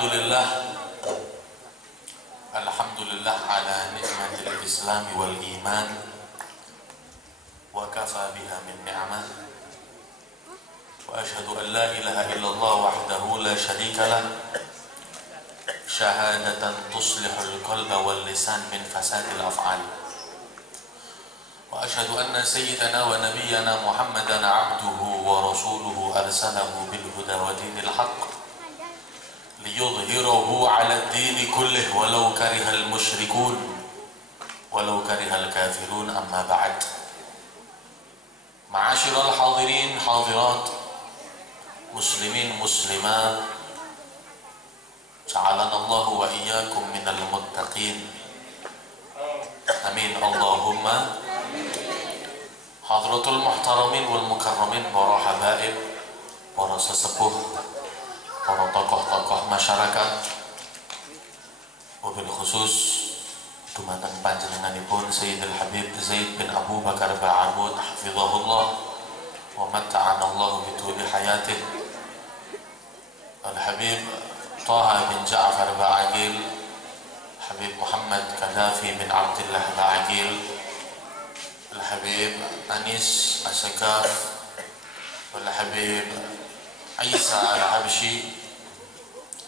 Alhamdulillah ala ni'matil Islam wal iman wa kafa biha min ni'mah wa ashhadu an la ilaha illallah wahdahu la syarika lah syahadatan tuslihul qalba wal lisan min fasadil af'al wa ashhadu anna sayyidana wa nabiyyana Muhammadan abduhu wa rasuluhu arsalahu bil huda wa dinil haqq liyudhhirahu 'ala ad-din kullih walau karihal musyrikun walau karihal kafirun amma ba'd. Ma'asyiral hadirin hadirat, muslimin muslimat, ja'alanallahu wa iyyakum minal muttaqin. Amin Allahumma. Hadratul muhtaramin wal mukarramin, para habaib, para sesepuh, para tokoh-tokoh masyarakat, wabil khusus dumateng panjenenganipun Sayyidul Habib Zaid bin Abu Bakar Ba'amud hafizahullah wa matta'ana Allah bituli hayatih, Al-Habib Taha bin Ja'far Ba'agil, Habib Muhammad Qaddafi bin Abdullah Ba'agil, Al-Habib Anis As-Sakaf, Al-Habib Isa Al-Habshi,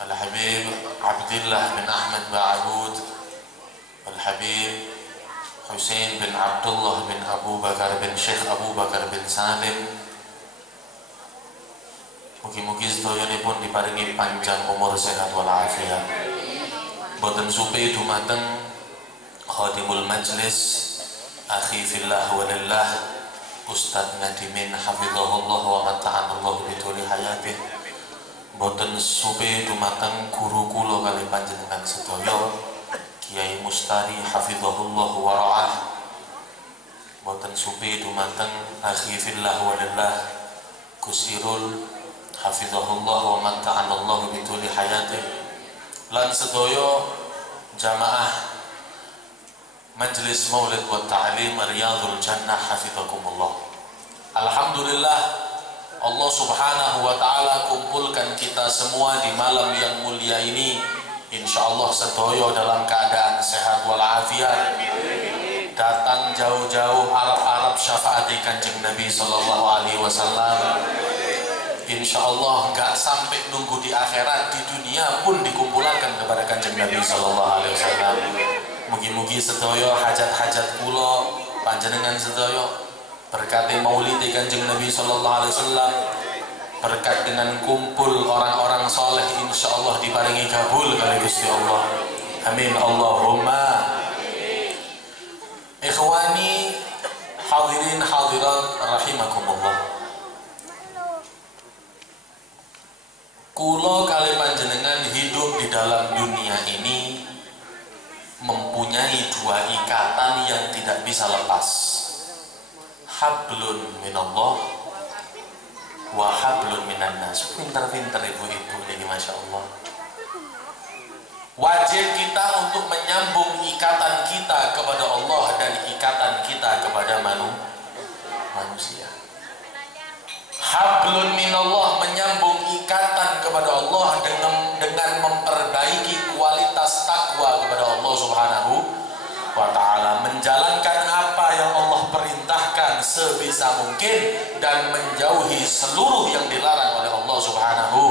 Al-Habib Abdullah bin Ahmad Ba'abud, Al-Habib Husain bin Abdullah bin Abu Bakar bin Syekh Abu Bakar bin Salim. Mugi-mugi sedayanipun diparingi panjang umur sehat walafiat. Boten supe dumateng khadimul majlis akhi fillah walillah Ustadz Ngadimin hafizahullah wa mata'anallahu bituli hayatih. Boten supe dumateng guru kula kali panjenengan sedaya Kiai Mustari hafizahullah wa ra'ah. Boten supe dumateng akhi fillah walillah Kusirul hafizahullah wa mata'anallahu bituli hayatih. Lan sedaya jamaah Majlis Maulid wa Ta'lim Riyadhul Jannah hafizakumullah. Alhamdulillah, Allah subhanahu wa ta'ala kumpulkan kita semua di malam yang mulia ini, insyaallah sedaya dalam keadaan sehat walafiat. Datang jauh-jauh Arab-Arab syafaati Kanjeng Nabi sallallahu alaihi wasallam. Insyaallah enggak sampai nunggu di akhirat, di dunia pun dikumpulkan kepada Kanjeng Nabi sallallahu alaihi wasallam. Mugi-mugi sedaya hajat-hajat kula panjenengan sedaya berkat maulid Kanjeng Nabi sallallahu alaihi wasallam, berkat dengan kumpul orang-orang saleh, insyaallah diparingi kabul kali Gusti Allah. Amin Allahumma. Ikhwani hadirin hadirat rahimakumullah. Kula kali panjenengan hidup di dalam dunia ini mempunyai dua ikatan yang tidak bisa lepas. Hablun minallah wa hablun minan nas. Pinter-pinter ibu-ibu ini, masya Allah. Wajib kita untuk menyambung ikatan kita kepada Allah dan ikatan kita kepada manusia. Hablun minallah, menyambung ikatan kepada Allah dengan memperbaiki kualitas takwa kepada Allah subhanahu wa ta'ala, menjalankan apa yang Allah perintahkan sebisa mungkin dan menjauhi seluruh yang dilarang oleh Allah subhanahu.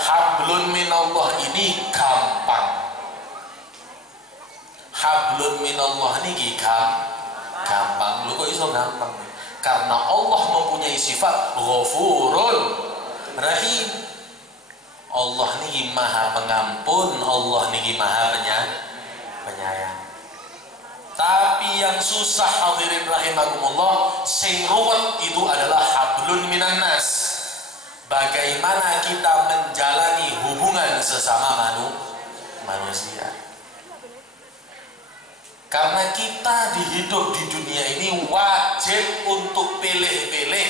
Hablun minallah ini gampang. Hablun minallah ini gampang. Lu kok iso gampang? Karena Allah mempunyai sifat Ghafurun Rahim. Allah niki maha pengampun, Allah niki maha penyayang. Tapi yang susah hadirin rahimakumullah, sing ruwet itu adalah hablun minan nas. Bagaimana kita menjalani hubungan sesama manusia. Karena kita hidup di dunia ini wajib untuk pilih-pilih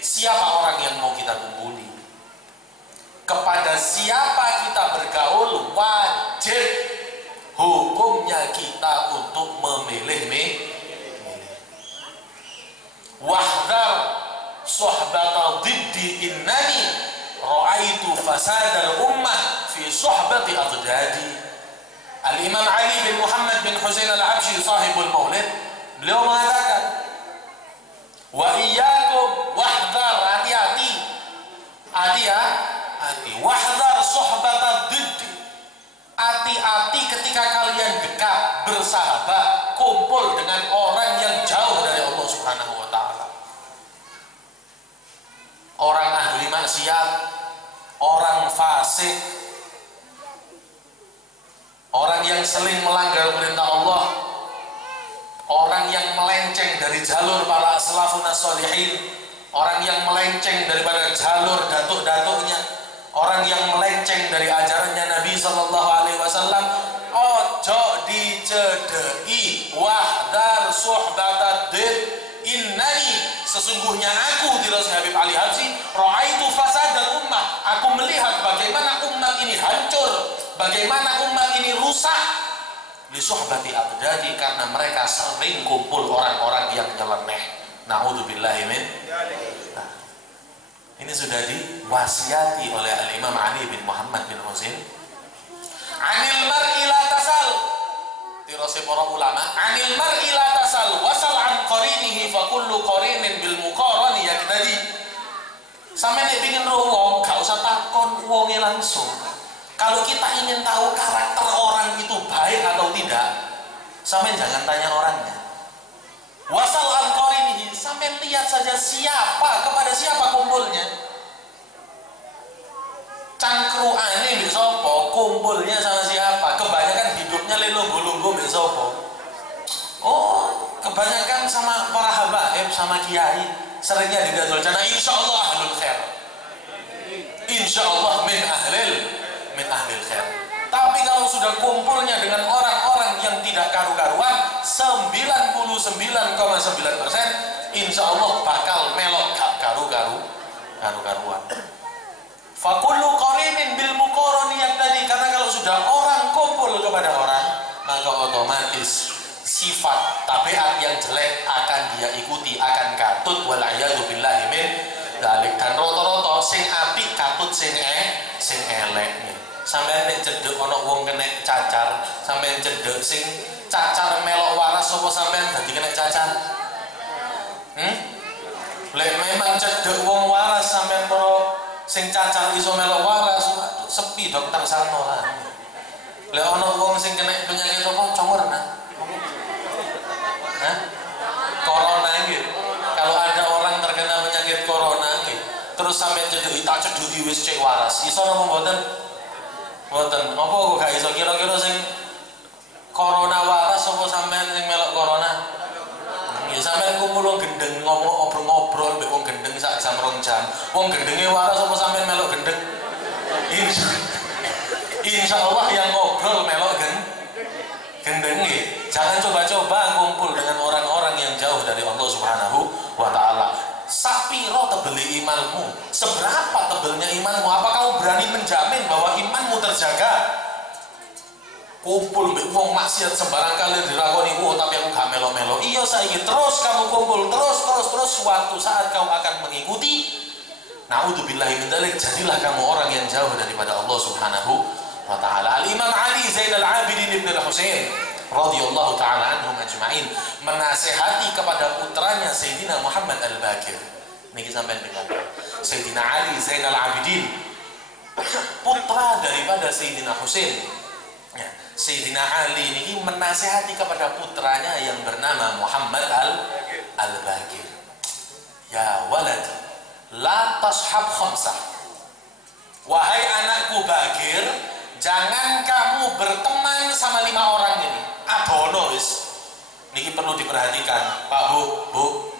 siapa orang yang mau kita kumpuli. Kepada siapa kita bergaul, wajib hukumnya kita untuk memilih. Wahdar sohbata diddi innani ra'aitu fasadal ummah fi suhbati aghdadi. Al-Imam Ali bin Muhammad bin Husain al-Absyi sahibul Maulid, beliau mengatakan, wa iyyakum wahdhar, hati-hati, hati-hati, wahdhar suhbatad didd, hati-hati ketika kalian dekat, bersahabat, kumpul dengan orang yang jauh dari Allah Subhanahu wa taala. Orang ahli maksiat, orang fasik, orang yang sering melanggar perintah Allah, orang yang melenceng dari jalur para salafun sholihin, orang yang melenceng daripada jalur datuk-datuknya, orang yang melenceng dari ajarannya Nabi sallallahu alaihi wasallam, ojo dicedei, wahdar suhbatad didd, innani, sesungguhnya aku dirasa Habib Ali Habsyi, ra'aitu fasadal ummah, aku melihat bagaimana umat ini hancur, bagaimana umat ini rusak, li suhbati aghdadi, karena mereka sering kumpul orang-orang yang nyeleneh. Na'udzubillahi min. Nah, ini sudah diwasiati oleh Al-Imam Ali bin Muhammad bin Husain. Anil mar'i la tasal, dirose para ulama, anil mar'i la tasal wasal an qarinihi fa kullu qarinin bil muqarani yaktadi. Sampe nek pengin ro wong gak usah takon wonge langsung. Kalau kita ingin tahu karakter orang itu baik atau tidak, sampe jangan tanya orangnya. Wasal an qarinihi, sampe lihat saja siapa, kepada siapa kumpulnya. Cangkruane mbek sapa, kumpulnya sama siapa, kebanyakan hidupnya lelunggu-lunggu mbek sapa. Oh, kebanyakan sama para habaib, sama kiai, seringnya di Gadul Jannah, insyaallah ahlul khair. Insyaallah min ahlil khair. Tapi kalau sudah kumpulnya dengan orang-orang yang tidak karu-karuan, 99,9%, insyaallah bakal melok gak karu-karuan. Fakullu qarinin bil muqaraniyat tadi, karena kalau sudah orang kumpul kepada orang, maka otomatis sifat tabiat yang jelek akan dia ikuti, akan katut, walayadu billahi min dzalik. Dan rata-rata sing apik katut sing elek. Sampeyan nek cedhek ana wong kena cacar, sampeyan cedhek sing cacar melok waras, apa sampeyan dadi kena cacar? Lek memang cedhek wong waras sampeyan pro sing cacar iso melok waras, sepi dokter sarno lah. Lek ana wong sing kena penyakit apa congor nah. Corona gitu. Kalau ada orang terkena penyakit corona gitu, terus sampeyan cedhek tak cedheki wis cek waras, iso napa mboten? Mboten. Apa kok gak iso, kira-kira sing corona waras apa sampean sing melok corona? Ya sampean kumpul wong gendeng ngobrol-ngobrol mbek wong gendeng sak jam 2 jam. Wong gendenge waras apa sampean melok gendeng? Insyaallah yang ngobrol melok gendeng nggih. Jangan coba-coba kumpul dengan orang-orang yang jauh dari Allah Subhanahu wa taala. Sapiro tebeli imanmu? Seberapa tebelnya imanmu? Apa kamu berani menjamin bahwa imanmu terjaga? Kumpul mbek wong maksiat sembarang kali dilakoni, tapi aku gak melo-melo. Iya saiki terus kamu kumpul, terus suatu saat kamu akan mengikuti. Na'udzubillahi min dzalik, jadilah kamu orang yang jauh daripada Allah Subhanahu wa taala. Al-Imam Ali Zainal Abidin Ibn Husain radhiyallahu taala anhum ajma'in menasihati kepada putranya Sayyidina Muhammad Al-Baqir. Niki sampean dengar. Sayyidina Ali Zainal Abidin, putra daripada Sayyidina Husain. Ya, Sayyidina Ali ini menasihati kepada putranya yang bernama Muhammad Al-Baqir. Ya walad, la tashab khamsah. Wahai anakku Baqir, jangan kamu berteman sama 5 orang ini. Abono wis. Niki perlu diperhatikan, Pak Bu.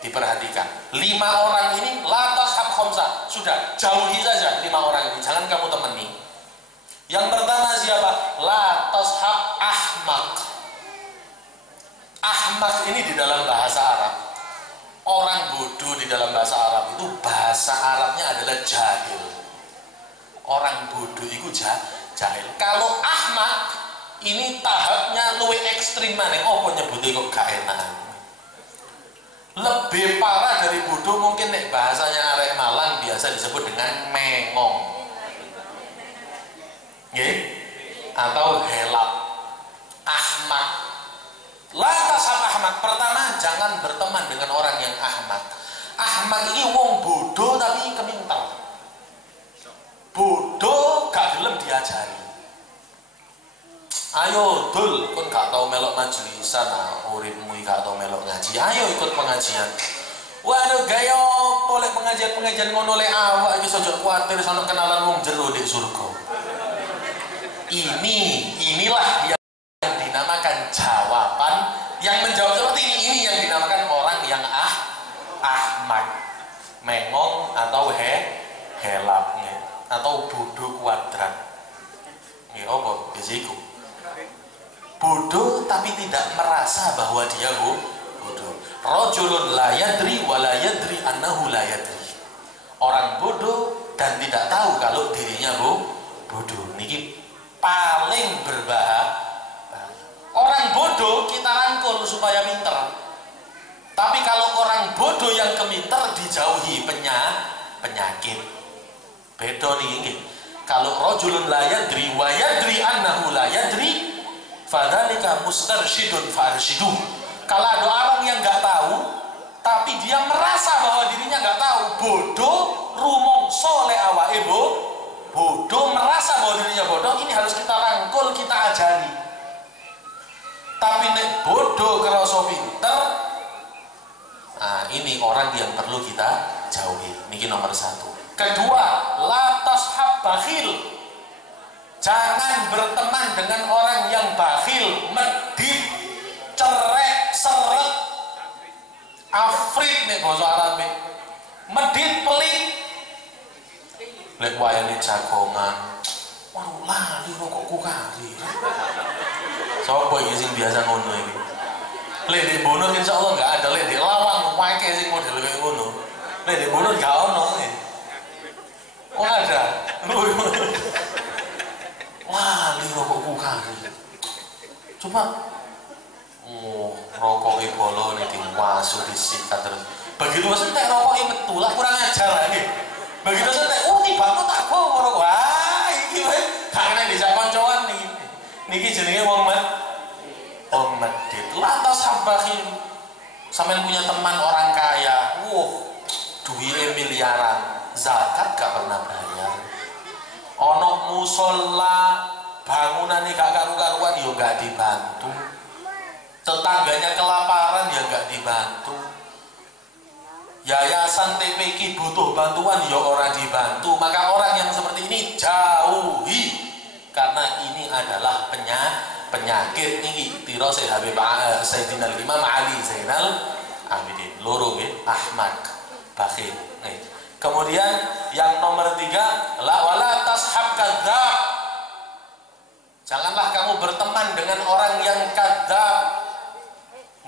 Diperhatikan. 5 orang ini la tashab khamsah. Sudah, jauhi saja 5 orang ini. Jangan kamu temani. Yang pertama siapa? La tashab ahmaq. Ahmaq ini di dalam bahasa Arab, orang bodoh di dalam bahasa Arab itu bahasa Arabnya adalah jahil. Orang bodoh itu jahil. Kalau ahmaq ini tahapnya luwih ekstrim maneh. Apa nyebute kok gak enak? Lebih parah dari bodoh mungkin nek bahasanya arek Malang biasa disebut dengan mengong. Nggih? Atau helap. Ahmak. Lantas Ahmak, pertama jangan berteman dengan orang yang ahmak. Ahmak ini wong bodoh tapi keminter. Bodoh gak gelem diajari. Ayo dul, kon gak tau melok majlisan, uripmu gak tau melok ngaji. Ayo ikut pengajian. Waduh gaya boleh pengajian ngono le awak iki ojo kuwatir sono kenalan wong jero di surga. Inilah yang dinamakan jawaban. Yang menjawab seperti ini yang dinamakan orang yang ahmak, mengong atau helap atau bodoh kuadrat. Nggih apa bisiku? Bodoh tapi tidak merasa bahwa dia bodoh. Rajulun la yadri wa la yadri annahu la yadri. Orang bodoh dan tidak tahu kalau dirinya bodoh. Niki paling berbahaya. Orang bodoh kita rangkul supaya pinter. Tapi kalau orang bodoh yang keminter dijauhi penyakit. Beda nih. Kalau rajulun la yadri wa yadri annahu la yadri, fadzalika mustarsyidun farsyidu. Kalau ada orang yang nggak tahu, tapi dia merasa bahwa dirinya nggak tahu, bodoh, rumongso le awake bodoh, merasa bahwa dirinya bodoh, ini harus kita rangkul, kita ajari. Tapi nek bodoh kerasa pinter, nah ini orang yang perlu kita jauhi. Ini nomor satu. Kedua, la tashab bakhil. Jangan berteman dengan orang yang bakhil, medit, cerek, seret, afrit nih bahasa Arab. Medit, pelit. Lek wayane jagongan. Waduh lali rokokku kari. Sopo iki sing biasa ngono iki? Lek di Bono insyaallah enggak ada, lek di Lawang wae sing model kayak ngono. Lek di Bono gak ono. Oh ada. Lali rokokku kari. Coba rokok bolo nih diwasu disikat terus. Begitu sentek rokoknya metu lah, kurang ajar lagi. Begitu sentek, tiba-tiba tak kok rokok. Wah, iki wae karena bisa koncoan nih. Niki jenenge wong medit. Lantas sabahin. Sampeyan punya teman orang kaya, duwire miliaran, zakat gak pernah bayar. Ono musola, bangunan nih gak karu-karuan ya gak dibantu. Tetangganya kelaparan ya gak dibantu. Yayasan TPQ butuh bantuan ya orang dibantu. Maka orang yang seperti ini jauhi, karena ini adalah penyakit ini. Tiro Sayyidina Imam Ali Zainal Abidin loro Ahmad bakhil. Kemudian yang nomor 3, wala tashab kadzdzab. Janganlah kamu berteman dengan orang yang kadzdzab,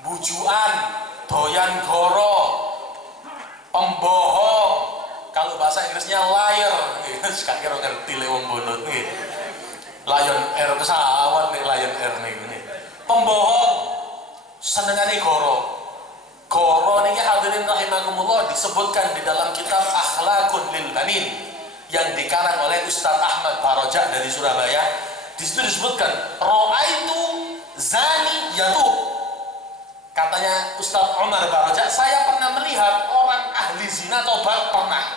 bujuan, doyan goro, pembohong. Kalau bahasa Inggrisnya liar. Sekarang kira ngerti le wong bonot nih. Lion Air pesawat nih, Lion Air nih. Pembohong, senengane goro. Goro niki hadirin rahimakumullah disebutkan di dalam kitab Akhlaqun lil Banin yang dikarang oleh Ustaz Ahmad Barojah dari Surabaya. Di situ disebutkan ra'aitu zani yatub. Katanya Ustaz Umar Barojah, saya pernah melihat orang ahli zina tobat, pernah.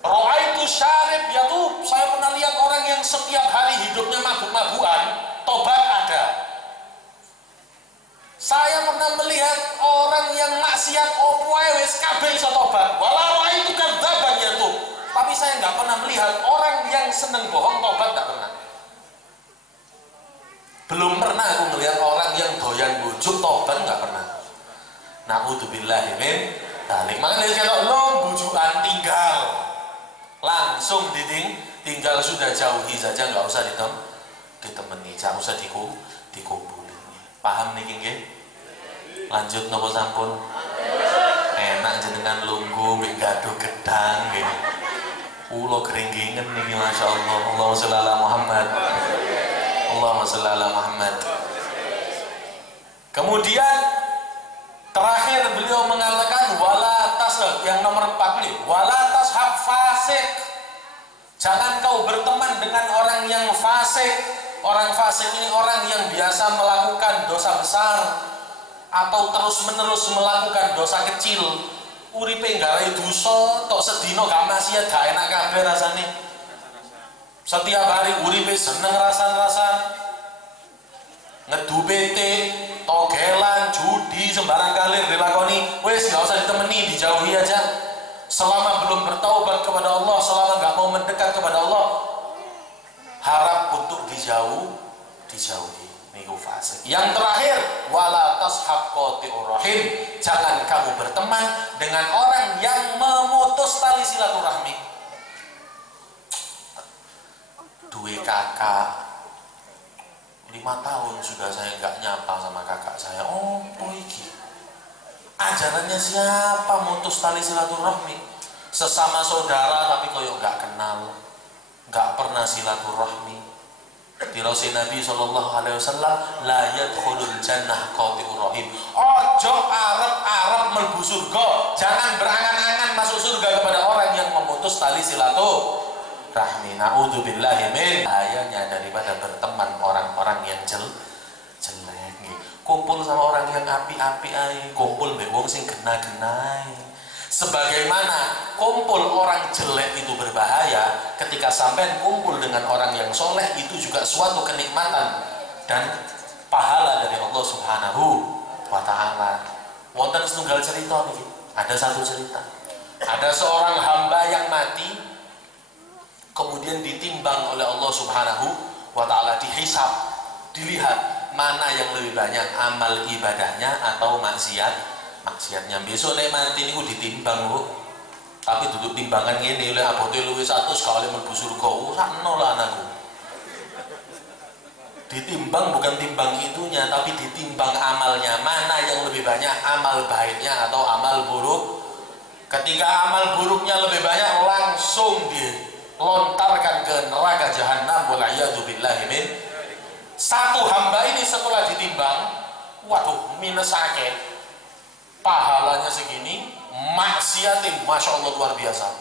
Ra'aitu syarib yatub, saya pernah lihat orang yang setiap hari hidupnya mabuk-mabukan, tobat ada. Saya pernah melihat orang yang maksiat opoe wis kabeh iso tobat. Walau itu kadzaban yatub. Tapi saya nggak pernah melihat orang yang seneng bohong tobat, nggak pernah. Belum pernah aku melihat orang yang doyan bujuk tobat, nggak pernah. Na'udzubillahi min dzalik. Makanya kalau lo bujukan tinggal, langsung tinggal sudah jauhi saja, nggak usah ditemani, nggak usah dikumpulin. Paham nih nggih? Lanjut nopo sampun? Enak jenengan lungguh mbek gaduh gedang nggih. Kula keringingen niki masyaallah. Allahumma sholli ala Muhammad. Allahumma sholli ala Muhammad. Kemudian terakhir beliau mengatakan wala yang nomor 4 nih, wala tashab fasik. Jangan kau berteman dengan orang yang fasik. Orang fasik ini orang yang biasa melakukan dosa besar atau terus-menerus melakukan dosa kecil. Uripe nggarai dosa tok sedina gak maksiat gak enak kabeh rasane. Setiap hari uripe seneng rasan-rasan. Ngedu PT, togelan, judi, sembarang kali dilakoni. Wes gak usah ditemani, dijauhi aja. Selama belum bertaubat kepada Allah, selama gak mau mendekat kepada Allah, harap untuk dijauhi. Niku fasik. Yang terakhir, wala tashab qati'ur rahim. Jangan kamu berteman dengan orang yang memutus tali silaturahmi. Duwe kakak 5 tahun sudah saya nggak nyapa sama kakak saya. Oh, iki ajarannya siapa mutus tali silaturahmi? Sesama saudara tapi koyo nggak kenal, nggak pernah silaturahmi. Dirausi Nabi SAW, la yadkhulul jannah qati'ur rahim. Ojo arep mlebu surga, jangan berangan-angan masuk surga kepada orang yang memutus tali silaturahmi. Na'udzubillahi min bahayanya daripada berteman orang-orang yang jelek. Kumpul sama orang yang api-api ae, kumpul mbek wong sing gena-genai. Sebagaimana kumpul orang jelek itu berbahaya, ketika sampean kumpul dengan orang yang soleh itu juga suatu kenikmatan dan pahala dari Allah Subhanahu wa Ta'ala. Wonten setunggal cerita nih, ada satu cerita. Ada seorang hamba yang mati, kemudian ditimbang oleh Allah Subhanahu wa Ta'ala, dihisab, dilihat mana yang lebih banyak amal ibadahnya atau maksiatnya. Besok nek mati niku ditimbang, Bu. Tapi duduk timbangan ngene oleh abote luwih 100 kali mlebu surga. Sakno lah anakku. Ditimbang bukan timbang itunya, tapi ditimbang amalnya. Mana yang lebih banyak amal baiknya atau amal buruk? Ketika amal buruknya lebih banyak, langsung dilontarkan ke neraka jahanam. Wala'iyadzubillahi min. Satu hamba ini setelah ditimbang, waduh, minus akeh. Pahalanya segini, maksiatin, masya Allah luar biasa.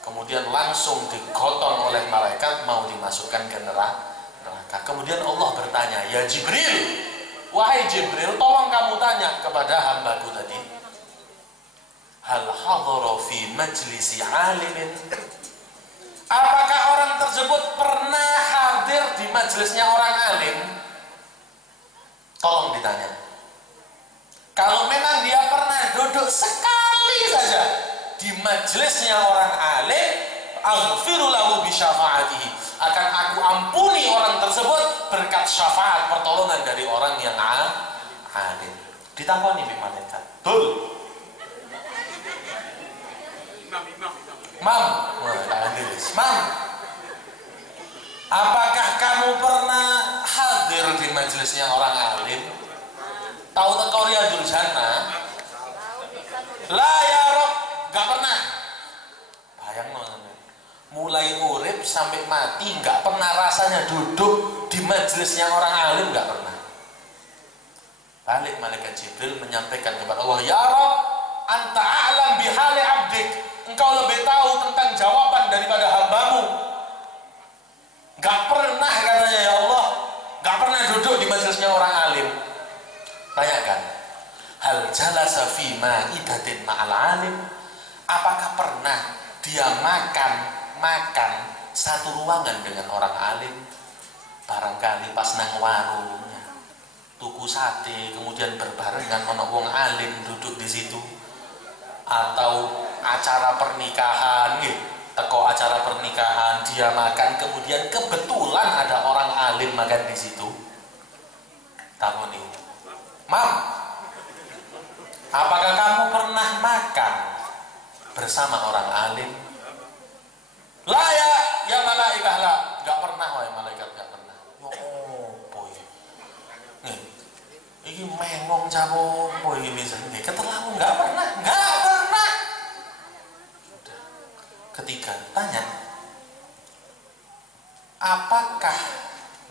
Kemudian langsung digotong oleh malaikat, mau dimasukkan ke neraka. Kemudian Allah bertanya, ya Jibril, wahai Jibril, tolong kamu tanya kepada hambaku tadi, hal hadara fi majlisi alimin. Apakah orang tersebut pernah hadir di majelisnya orang alim? Tolong ditanya. Kalau memang dia pernah duduk sekali saja di majelisnya orang alim, aghfiru lahu bi syafaatihi, akan aku ampuni orang tersebut berkat syafaat pertolongan dari orang yang alim. Ditakoni bi malaikat. Betul. Mam, apakah kamu pernah hadir di majelisnya orang alim? Tahu teko Riyadul Jannah? La ya Rob, gak pernah. Bayang mulai urip sampai mati gak pernah rasanya duduk di majelisnya orang alim, gak pernah. Balik malaikat Jibril menyampaikan kepada Allah, ya Rob, anta a'lam bihali abdik. Engkau lebih tahu tentang jawaban daripada hambamu. Gak pernah katanya, ya Allah, gak pernah duduk di majelisnya orang alim. Tanyakan, hal jalasa fi ma'idatin ma'al alim. Apakah pernah dia makan satu ruangan dengan orang alim? Barangkali pas nang warungnya tuku sate, kemudian berbarengan ono wong alim duduk di situ, atau acara pernikahan, teko acara pernikahan dia makan, kemudian kebetulan ada orang alim makan di situ. Takoni, Mam, apakah kamu pernah makan bersama orang alim? Lah ya malaikah lah. Gak pernah, wahai malaikat, gak pernah. Oh boy, nih, ini mengong jago boy ini sendiri. Keterlaluan, gak pernah. Ketiga, tanya, apakah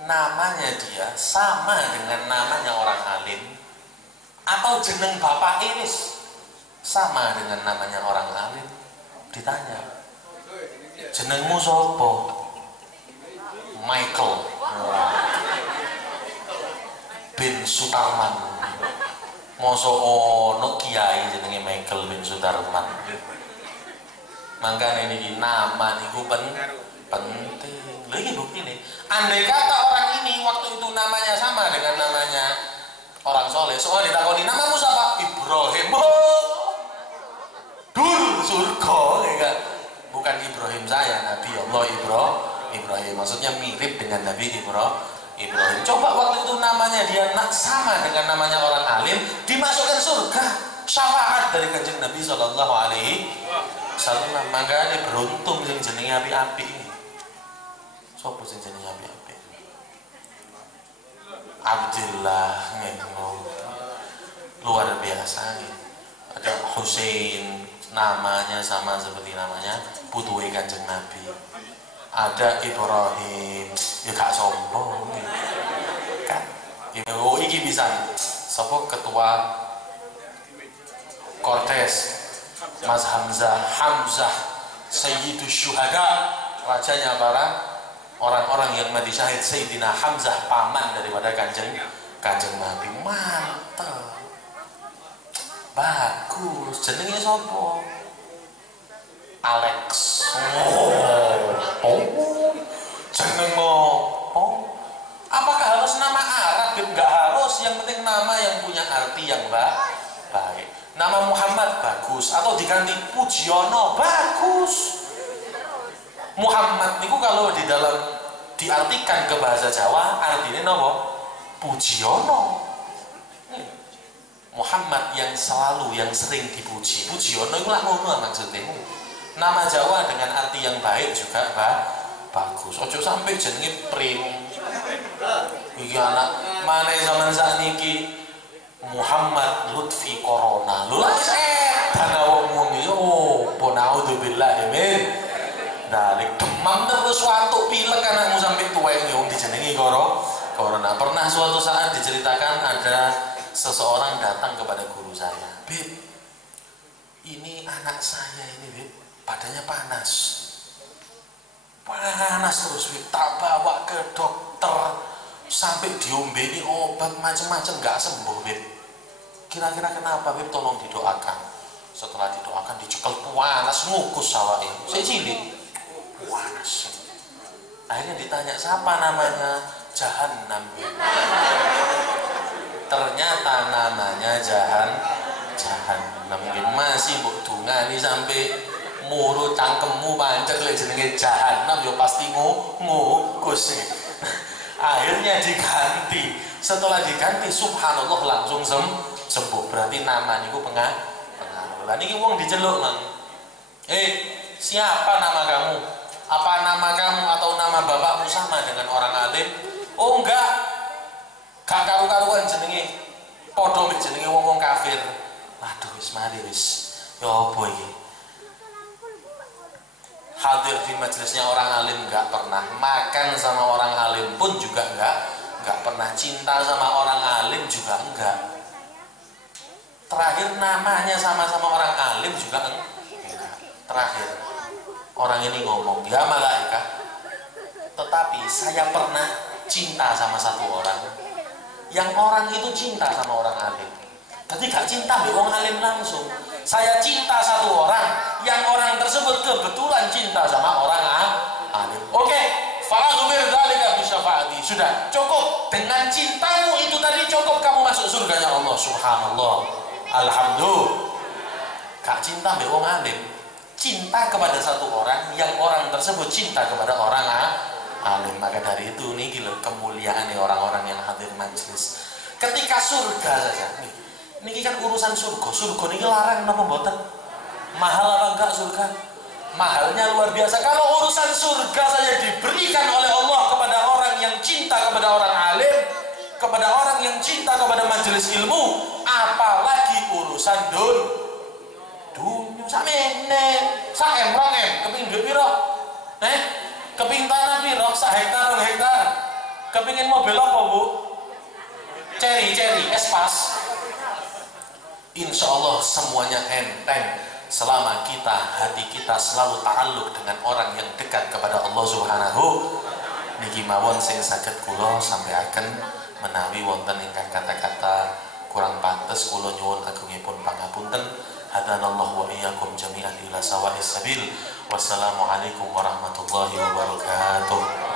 namanya dia sama dengan namanya orang alim? Atau jeneng bapak iris? sama dengan namanya orang alim. Ditanya, jenengmu sapa? Michael bin Sutarman. Mosok ono kiai jenenge Michael bin Sutarman. Mangkane niki nama niku penting. Lha iki buktine. Andai kata orang ini waktu itu namanya sama dengan namanya orang soleh, soalnya ditakoni namamu siapa? Ibrahim. Dur surga ya. Bukan Ibrahim saya, Nabi Allah Ibrahim. Maksudnya mirip dengan Nabi Ibrahim. Coba waktu itu namanya dia sama dengan namanya orang alim, dimasukkan surga. Syafaat dari kanjeng Nabi Sallallahu Alaihi Wasallam. Makanya beruntung sing jenenge api-api ini. Sopo sing jenenge api-api? Abdullah luar biasa nih. Ada Hussein, namanya sama seperti namanya putuwe kanjeng Nabi. Ada Ibrahim, ya gak sombong kan. Oh iki bisa sapa ketua Kortes Mas Hamzah Sayyidus Syuhada, rajanya para orang-orang yang mati syahid. Sayyidina Hamzah paman daripada kanjeng Nabi. Mantap, bagus. Jenenge sapa? Alex. Jeneng apa? Apakah harus nama Arab? Enggak harus, yang penting nama yang punya arti yang baik. Nama Muhammad bagus, atau diganti Pujiono bagus. Muhammad niku kalau di dalam diartikan ke bahasa Jawa artinya napa? Pujiono. Muhammad yang selalu, yang sering dipuji. Pujiono itu lah ngono maksudnya. Nama Jawa dengan arti yang baik juga bagus. Ojo sampai jenenge Prim. Iki anak mana zaman sakniki Muhammad Lutfi Corona. Lho setan wong iki opo naudzubillah min dalik demam terus watuk pilek anakmu sampai tuwek wong dijenengi corona. Pernah suatu saat diceritakan ada seseorang datang kepada guru saya, "Bib, ini anak saya ini, Bib, badannya panas terus, Bib. Tak bawa ke dokter sampai diombeni obat macam-macam nggak sembuh, Bib. Kira-kira kenapa, Bib? Tolong didoakan." Setelah didoakan dicekel panas ngukus sawahnya. Saya cilik panas. Akhirnya ditanya siapa namanya, Jahannam, Bib. Ternyata namanya Jahannam. Mungkin masih mbok dungani sampai muru cangkemmu pancet lek jenenge Jahannam yo pasti ngukus. Akhirnya diganti. Setelah diganti subhanallah langsung sembuh. Berarti nama niku pengaruh. Lah niki wong diceluk, Mang. Siapa nama kamu? Apa nama kamu atau nama bapakmu sama dengan orang alim? Oh enggak. Gak karu-karuan jenenge. Padha mek jenenge wong-wong kafir. Aduh wis mari wis. Yo apa iki? Hadir di majelisnya orang alim enggak pernah, makan sama orang alim pun juga enggak pernah, cinta sama orang alim juga enggak. Terakhir namanya sama-sama orang alim juga enggak. Terakhir orang ini ngomong, "Ya malaikat, tetapi saya pernah cinta sama satu orang." Yang orang itu cinta sama orang alim. Tapi gak cinta be wong alim langsung. Saya cinta satu orang, yang orang tersebut kebetulan cinta sama orang alim. Oke, fa'aghfir dzalika bi syafaati. Sudah, cukup. Dengan cintamu itu tadi cukup kamu masuk surganya Allah. Subhanallah. Alhamdulillah. Gak cinta be wong alim. Cinta kepada satu orang, yang orang tersebut cinta kepada orang alim. Maka dari itu nih kemuliaan orang-orang yang hadir majelis. Ketika surga saja nih, ini kan urusan surga. Surga ini larang napa mboten? Mahal apa enggak surga? Mahalnya luar biasa. Kalau urusan surga saja diberikan oleh Allah kepada orang yang cinta kepada orang alim, kepada orang yang cinta kepada majelis ilmu, apalagi urusan dunia samene sak rong keping duit piro? Keping tanah piro? Sak hektar, 2 hektar. Kepingin mobil apa, Bu? Cherry, Espas. Insya Allah semuanya enteng selama hati kita selalu ta'alluq dengan orang yang dekat kepada Allah Subhanahu. Niki mawon sing saged kula sampaiaken menawi wonten ingkang kata-kata kurang pantes kula nyuwun agungipun pangapunten. Hadanallahu wa iyyakum jami'an ila sawa'is sabil. Wassalamualaikum warahmatullahi wabarakatuh.